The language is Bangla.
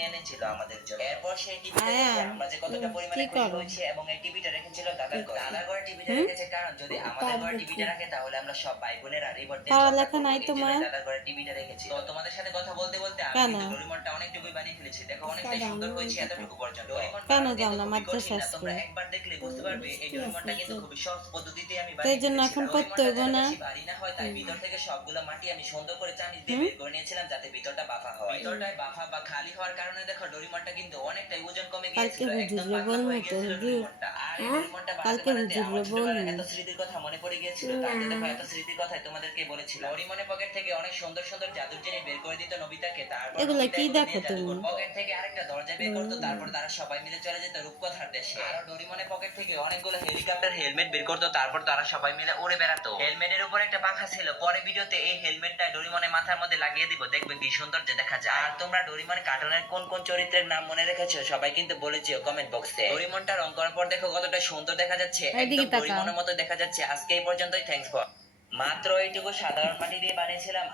কিনে এনেছিল আমাদের জন্য। এরপর সেই টিভিটা দেখে আমরা যে কতটা পরিমাণে খুশি হয়েছি এবং এই টিভিটা রেখেছিল দাদার ঘরে। দাদার ঘরে টিভিটা রেখেছে কারণ যদি আমাদের ঘরে টিভিটা রাখে তাহলে আমরা সব ভাই বোনেরা রিমোট দিয়ে ঝগড়া করব। এইজন্য দাদার ঘরে টিভিটা রেখেছি। তো তোমাদের সাথে কথা বলতে বলতে আমি কিন্তু ডোরেমনটা অনেকটুকুই বানিয়ে ফেলেছি। দেখো অনেকটাই সুন্দর হয়েছে এতটুকু পর্যন্ত। ডোরেমন বানাতে কিন্তু খুবই কঠিন না। তোমরা একবার দেখলে বুঝতে পারবে এই ডোরেমনটা কিন্তু খুবই সহজ পদ্ধতিতে আমি বানিয়ে ফেলেছিলাম। ডোরেমনটা যেন বেশি ভারী না হয় তাই ভিতর থেকে সবগুলো মাটি আমি সুন্দর করে চামিচ দিয়ে বের করে নিয়েছিলাম যাতে ভিতরটা বাফা হয়। ভিতরটায় বাফা বা খালি হওয়ার কারণে দেখো ডোরেমনটা কিন্তু অনেকটাই ওজন কমে গিয়েছিল, একদম পাতলা হয়ে গিয়েছিল ডোরেমনটা। আর এই ডোরেমনটা বানাতে আমার ছোটবেলার এত স্মৃতির কথা মনে পড়ে গিয়েছিল। তাই তো দেখো এত স্মৃতির কথাই তোমাদেরকে বলেছিলাম। ডোরেমনের পকেট থেকে অনেক সুন্দর সুন্দর জাদুর জিনিস বের করে দিত নোবিতাকে, তারপর নোবিতা এগুলো নিয়ে জাদুকর পকেট থেকে আরেকটা দরজা বের করতো, তারপর তারা সবাই মিলে চলে যেত রূপকথার দেশে। আর ডোরেমনের পকেট থেকে অনেকগুলো হেলিকপ্টার হেলমেট বের করতো, তারপর তারা সবাই মিলে উড়ে বেড়াতো। হেলমেটের উপর একটা পাখা ছিল, পরে ভিডিওতে এই হেলমেটটা ডোরেমনের মাথার মধ্যে লাগিয়ে দিব, দেখবে কি সুন্দর যে দেখা যায়। আর তোমরা ডোরেমন কার্টুনের কোন কোন চরিত্রের নাম মনে রেখেছো সবাই কিন্তু বলে যেও কমেন্ট বক্সে। ডোরেমনটা রং করার পর দেখো কতটা সুন্দর দেখা যাচ্ছে, একদম ডোরেমনের মতো দেখা যাচ্ছে। আজকে এই পর্যন্তই, থ্যাঙ্কস ফর। মাত্র এইটুকু সাধারণ মাটি দিয়ে বানিয়েছিলাম